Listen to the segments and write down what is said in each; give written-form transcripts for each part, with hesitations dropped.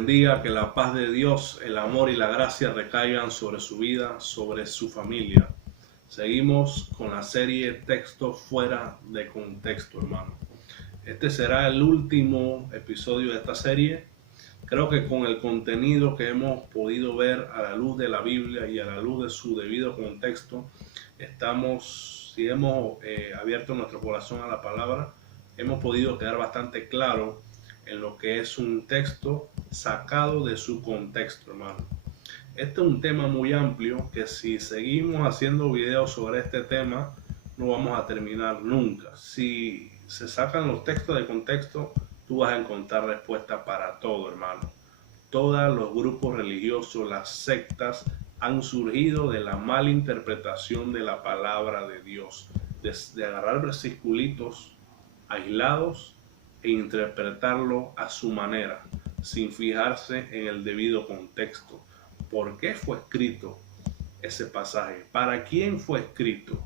bendiga, que la paz de Dios, el amor y la gracia recaigan sobre su vida, sobre su familia. Seguimos con la serie Texto fuera de contexto, hermano. Este será el último episodio de esta serie. Creo que con el contenido que hemos podido ver a la luz de la Biblia y a la luz de su debido contexto, si hemos abierto nuestro corazón a la palabra, hemos podido quedar bastante claro en lo que es un texto sacado de su contexto, hermano. Este es un tema muy amplio que si seguimos haciendo videos sobre este tema no vamos a terminar nunca. Si se sacan los textos de contexto, tú vas a encontrar respuesta para todo, hermano. Todos los grupos religiosos, las sectas, han surgido de la mala interpretación de la palabra de Dios, de agarrar versículos aislados e interpretarlo a su manera, sin fijarse en el debido contexto. ¿Por qué fue escrito ese pasaje? ¿Para quién fue escrito?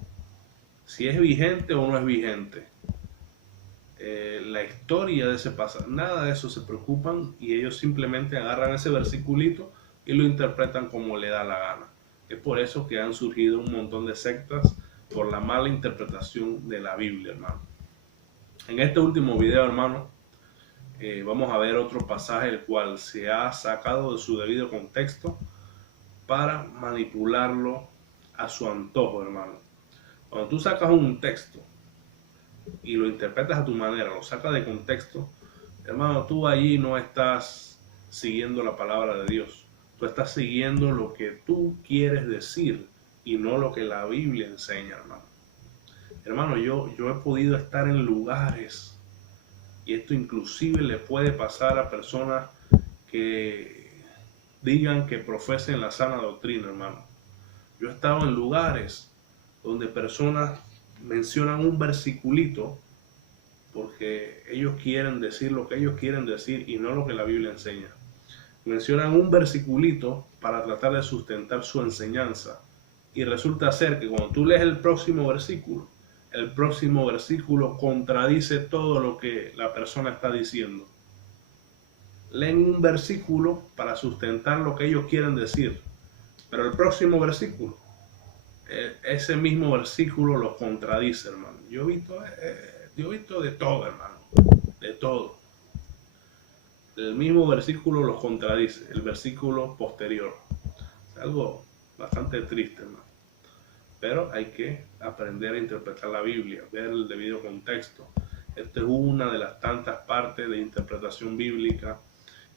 Si es vigente o no es vigente. La historia de ese pasaje, nada de eso se preocupan y ellos simplemente agarran ese versiculito y lo interpretan como le da la gana. Es por eso que han surgido un montón de sectas por la mala interpretación de la Biblia, hermano. En este último video, hermano, vamos a ver otro pasaje el cual se ha sacado de su debido contexto para manipularlo a su antojo, hermano. Cuando tú sacas un texto y lo interpretas a tu manera, lo sacas de contexto, hermano, tú allí no estás siguiendo la palabra de Dios. Tú estás siguiendo lo que tú quieres decir y no lo que la Biblia enseña, hermano. Hermano, yo he podido estar en lugares, y esto inclusive le puede pasar a personas que digan que profesen la sana doctrina, hermano. Yo he estado en lugares donde personas mencionan un versiculito porque ellos quieren decir lo que ellos quieren decir y no lo que la Biblia enseña. Mencionan un versiculito para tratar de sustentar su enseñanza y resulta ser que cuando tú lees el próximo versículo contradice todo lo que la persona está diciendo. Leen un versículo para sustentar lo que ellos quieren decir, pero el próximo versículo, ese mismo versículo lo contradice, hermano. Yo he visto de todo, hermano, de todo. El mismo versículo lo contradice, el versículo posterior. Es algo bastante triste, hermano. Pero hay que aprender a interpretar la Biblia, ver el debido contexto. Esta es una de las tantas partes de interpretación bíblica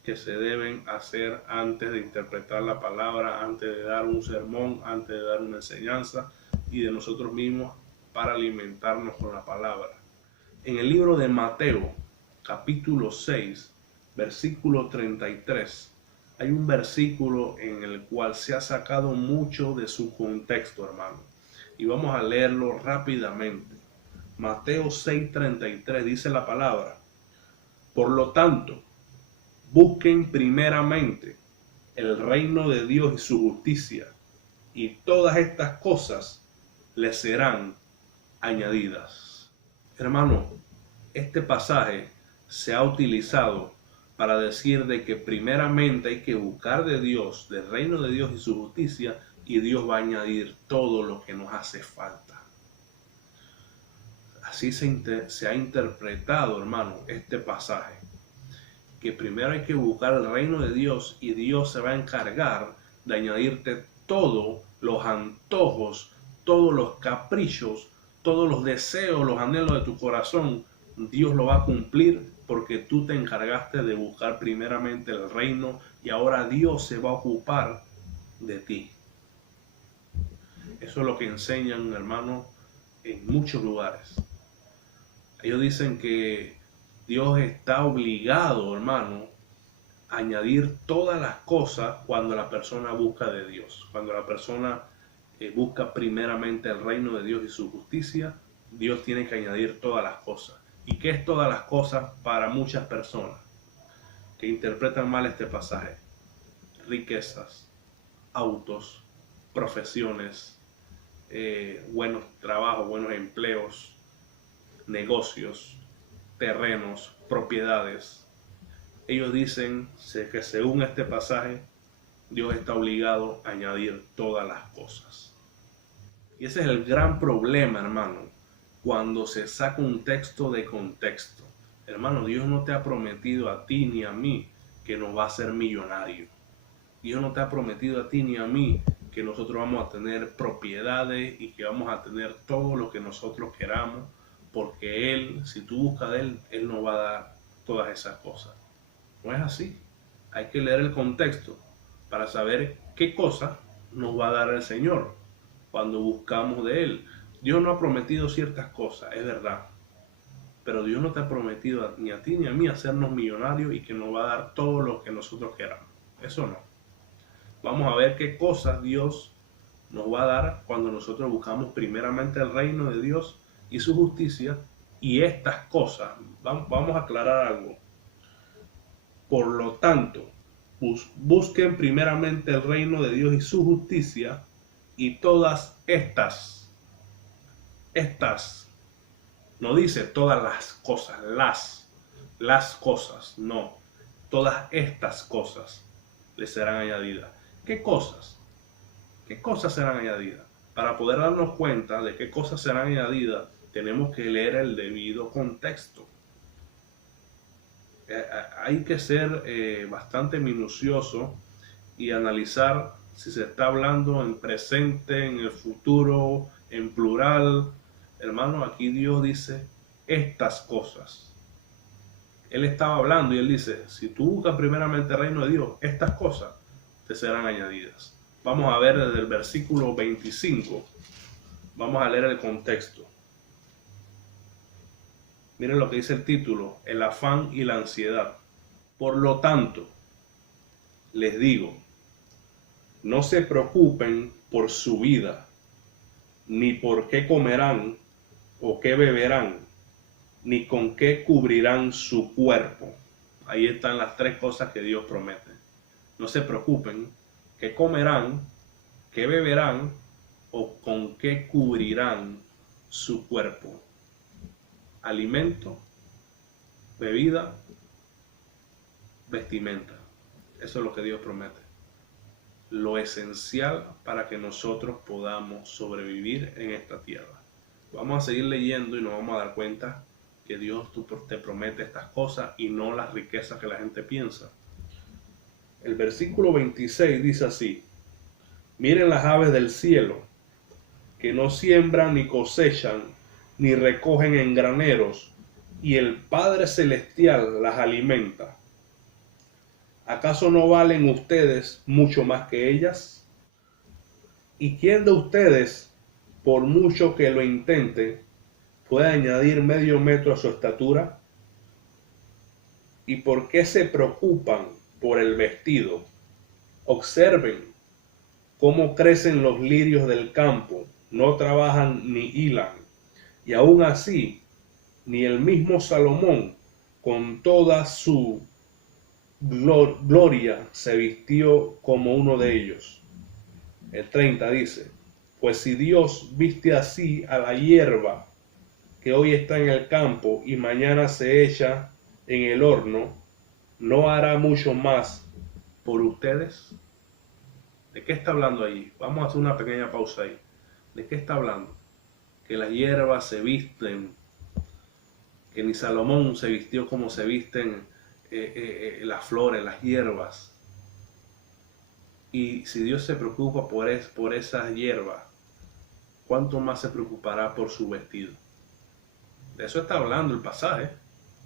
que se deben hacer antes de interpretar la palabra, antes de dar un sermón, antes de dar una enseñanza y de nosotros mismos para alimentarnos con la palabra. En el libro de Mateo, capítulo 6, versículo 33, hay un versículo en el cual se ha sacado mucho de su contexto, hermano. Y vamos a leerlo rápidamente. Mateo 6:33 dice la palabra: por lo tanto, busquen primeramente el reino de Dios y su justicia, y todas estas cosas les serán añadidas. Hermano, este pasaje se ha utilizado para decir de que primeramente hay que buscar de Dios, del reino de Dios y su justicia, y Dios va a añadir todo lo que nos hace falta. Así se ha interpretado, hermano, este pasaje. Que primero hay que buscar el reino de Dios y Dios se va a encargar de añadirte todos los antojos, todos los caprichos, todos los deseos, los anhelos de tu corazón. Dios lo va a cumplir porque tú te encargaste de buscar primeramente el reino y ahora Dios se va a ocupar de ti. Eso es lo que enseñan, hermano, en muchos lugares. Ellos dicen que Dios está obligado, hermano, a añadir todas las cosas cuando la persona busca de Dios. Cuando la persona busca primeramente el reino de Dios y su justicia, Dios tiene que añadir todas las cosas. ¿Y qué es todas las cosas para muchas personas que interpretan mal este pasaje? Riquezas, autos, profesiones, buenos trabajos, buenos empleos, negocios, terrenos, propiedades, ellos dicen que según este pasaje, Dios está obligado a añadir todas las cosas. Y ese es el gran problema, hermano, cuando se saca un texto de contexto. Hermano, Dios no te ha prometido a ti ni a mí que nos va a hacer millonario. Dios no te ha prometido a ti ni a mí que nosotros vamos a tener propiedades y que vamos a tener todo lo que nosotros queramos, porque Él, si tú buscas de Él, Él nos va a dar todas esas cosas. No es así. Hay que leer el contexto para saber qué cosa nos va a dar el Señor cuando buscamos de Él. Dios no ha prometido ciertas cosas, es verdad, pero Dios no te ha prometido ni a ti ni a mí hacernos millonarios y que nos va a dar todo lo que nosotros queramos. Eso no. Vamos a ver qué cosas Dios nos va a dar cuando nosotros buscamos primeramente el reino de Dios y su justicia. Y estas cosas, vamos a aclarar algo. Por lo tanto, busquen primeramente el reino de Dios y su justicia, y todas estas, no dice todas las cosas, no, todas estas cosas les serán añadidas. ¿Qué cosas? ¿Qué cosas serán añadidas? Para poder darnos cuenta de qué cosas serán añadidas, tenemos que leer el debido contexto. Hay que ser bastante minucioso y analizar si se está hablando en presente, en el futuro, en plural. Hermano, aquí Dios dice estas cosas. Él estaba hablando y Él dice, si tú buscas primeramente el reino de Dios, estas cosas te serán añadidas. Vamos a ver desde el versículo 25. Vamos a leer el contexto. Miren lo que dice el título, el afán y la ansiedad. Por lo tanto, les digo, no se preocupen por su vida, ni por qué comerán o qué beberán, ni con qué cubrirán su cuerpo. Ahí están las tres cosas que Dios promete. No se preocupen qué comerán, qué beberán o con qué cubrirán su cuerpo. Alimento, bebida, vestimenta. Eso es lo que Dios promete. Lo esencial para que nosotros podamos sobrevivir en esta tierra. Vamos a seguir leyendo y nos vamos a dar cuenta que Dios te promete estas cosas y no las riquezas que la gente piensa. El versículo 26 dice así: miren las aves del cielo, que no siembran ni cosechan, ni recogen en graneros, y el Padre Celestial las alimenta. ¿Acaso no valen ustedes mucho más que ellas? ¿Y quién de ustedes, por mucho que lo intente, puede añadir medio metro a su estatura? ¿Y por qué se preocupan por el vestido? Observen cómo crecen los lirios del campo, no trabajan ni hilan. Y aún así, ni el mismo Salomón, con toda su gloria, se vistió como uno de ellos. El 30 dice: pues si Dios viste así a la hierba que hoy está en el campo y mañana se echa en el horno, ¿no hará mucho más por ustedes? ¿De qué está hablando ahí? Vamos a hacer una pequeña pausa ahí. ¿De qué está hablando? Que las hierbas se visten, que ni Salomón se vistió como se visten las flores, las hierbas. Y si Dios se preocupa por esas hierbas, ¿cuánto más se preocupará por su vestido? De eso está hablando el pasaje.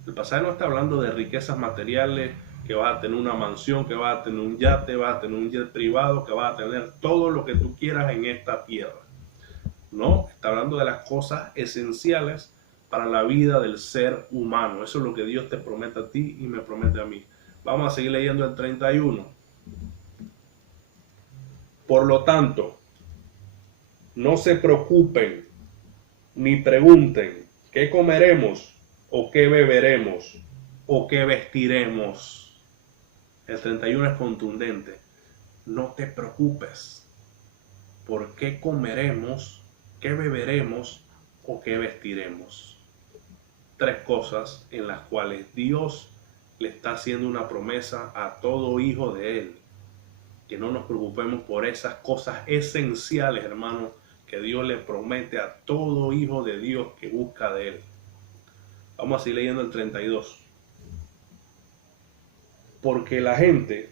El pasaje no está hablando de riquezas materiales, que vas a tener una mansión, que vas a tener un yate, vas a tener un jet privado, que vas a tener todo lo que tú quieras en esta tierra. No, está hablando de las cosas esenciales para la vida del ser humano. Eso es lo que Dios te promete a ti y me promete a mí. Vamos a seguir leyendo el 31. Por lo tanto, no se preocupen ni pregunten qué comeremos o qué beberemos o qué vestiremos. El 31 es contundente. No te preocupes por qué comeremos, qué beberemos o qué vestiremos. Tres cosas en las cuales Dios le está haciendo una promesa a todo hijo de Él. Que no nos preocupemos por esas cosas esenciales, hermano, que Dios le promete a todo hijo de Dios que busca de Él. Vamos a seguir leyendo el 32. Porque la gente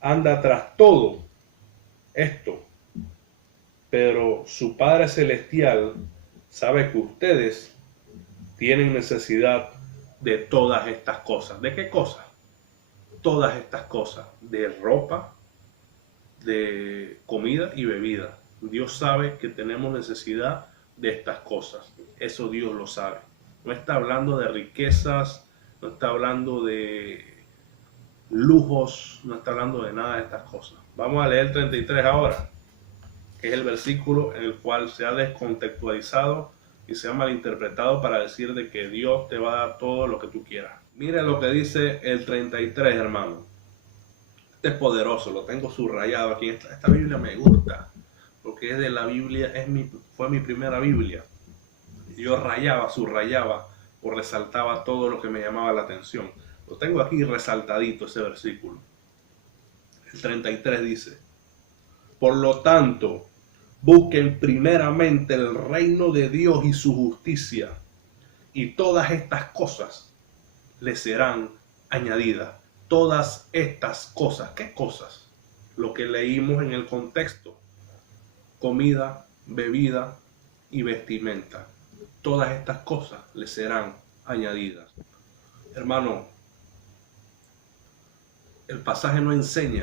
anda tras todo esto, pero su Padre Celestial sabe que ustedes tienen necesidad de todas estas cosas. ¿De qué cosas? Todas estas cosas. De ropa, de comida y bebida. Dios sabe que tenemos necesidad de estas cosas. Eso Dios lo sabe. No está hablando de riquezas, no está hablando de lujos, no está hablando de nada de estas cosas. Vamos a leer el 33 ahora, que es el versículo en el cual se ha descontextualizado y se ha malinterpretado para decir de que Dios te va a dar todo lo que tú quieras. Mira lo que dice el 33, hermano. Este es poderoso, lo tengo subrayado aquí. Esta Biblia me gusta, porque es de la Biblia, fue mi primera Biblia. Yo rayaba, subrayaba o resaltaba todo lo que me llamaba la atención. Lo tengo aquí resaltadito ese versículo. El 33 dice: por lo tanto, busquen primeramente el reino de Dios y su justicia, y todas estas cosas les serán añadidas. Todas estas cosas. ¿Qué cosas? Lo que leímos en el contexto: comida, bebida y vestimenta. Todas estas cosas les serán añadidas. Hermano, el pasaje no enseña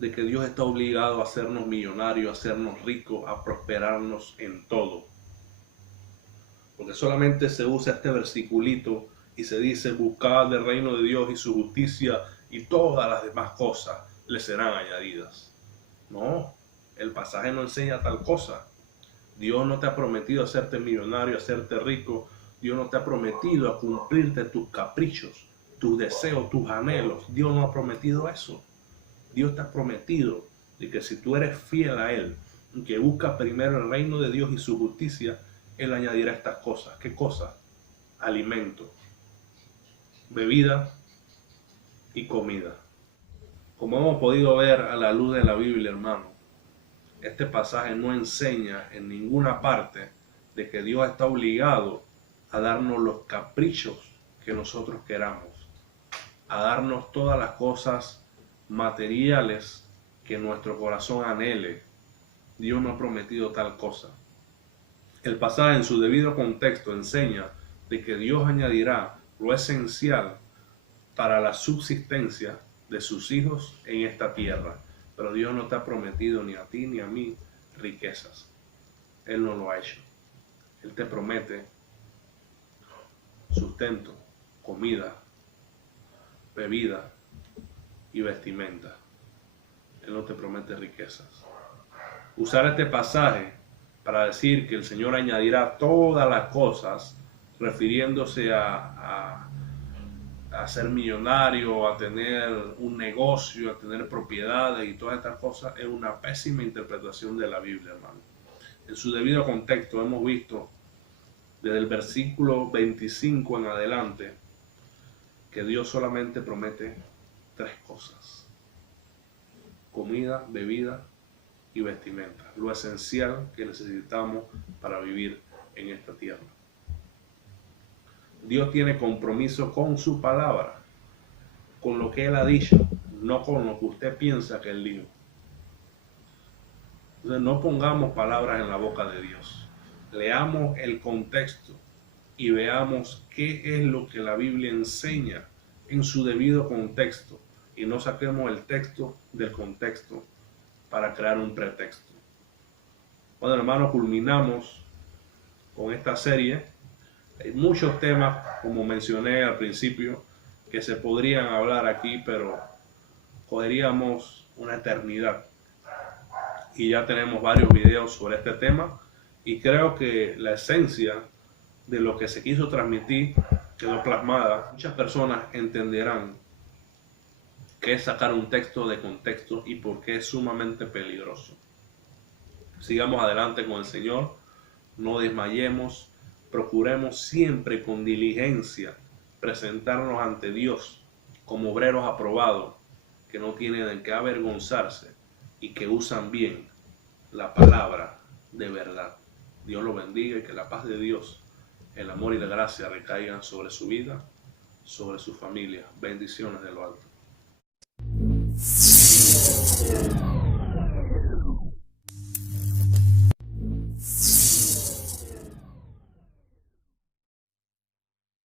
de que Dios está obligado a hacernos millonarios, a hacernos ricos, a prosperarnos en todo. Porque solamente se usa este versiculito y se dice: buscad el reino de Dios y su justicia, y todas las demás cosas le serán añadidas. No, el pasaje no enseña tal cosa. Dios no te ha prometido hacerte millonario, hacerte rico. Dios no te ha prometido a cumplirte tus caprichos, tus deseos, tus anhelos. Dios no ha prometido eso. Dios te ha prometido de que si tú eres fiel a Él, que buscas primero el reino de Dios y su justicia, Él añadirá estas cosas. ¿Qué cosas? Alimento, bebida y comida. Como hemos podido ver a la luz de la Biblia, hermano, este pasaje no enseña en ninguna parte de que Dios está obligado a darnos los caprichos que nosotros queramos, a darnos todas las cosas materiales que nuestro corazón anhele. Dios no ha prometido tal cosa. El pasaje en su debido contexto enseña de que Dios añadirá lo esencial para la subsistencia de sus hijos en esta tierra. Pero Dios no te ha prometido ni a ti ni a mí riquezas. Él no lo ha hecho. Él te promete sustento, comida, bebida y vestimenta. Él no te promete riquezas. Usar este pasaje para decir que el Señor añadirá todas las cosas, refiriéndose a ser millonario, a tener un negocio, a tener propiedades y todas estas cosas, es una pésima interpretación de la Biblia, hermano. En su debido contexto hemos visto desde el versículo 25 en adelante que Dios solamente promete tres cosas: comida, bebida y vestimenta, lo esencial que necesitamos para vivir en esta tierra. Dios tiene compromiso con su palabra, con lo que Él ha dicho, no con lo que usted piensa que Él dijo. Entonces no pongamos palabras en la boca de Dios. Leamos el contexto y veamos qué es lo que la Biblia enseña en su debido contexto, y no saquemos el texto del contexto para crear un pretexto. Bueno, hermanos, culminamos con esta serie. Hay muchos temas, como mencioné al principio, que se podrían hablar aquí, pero cogeríamos una eternidad. Y ya tenemos varios videos sobre este tema, y creo que la esencia de lo que se quiso transmitir quedó plasmada. Muchas personas entenderán qué es sacar un texto de contexto y por qué es sumamente peligroso. Sigamos adelante con el Señor, no desmayemos, procuremos siempre con diligencia presentarnos ante Dios como obreros aprobados, que no tienen de qué avergonzarse y que usan bien la palabra de verdad. Dios lo bendiga y que la paz de Dios, el amor y la gracia recaigan sobre su vida, sobre su familia. Bendiciones de lo alto.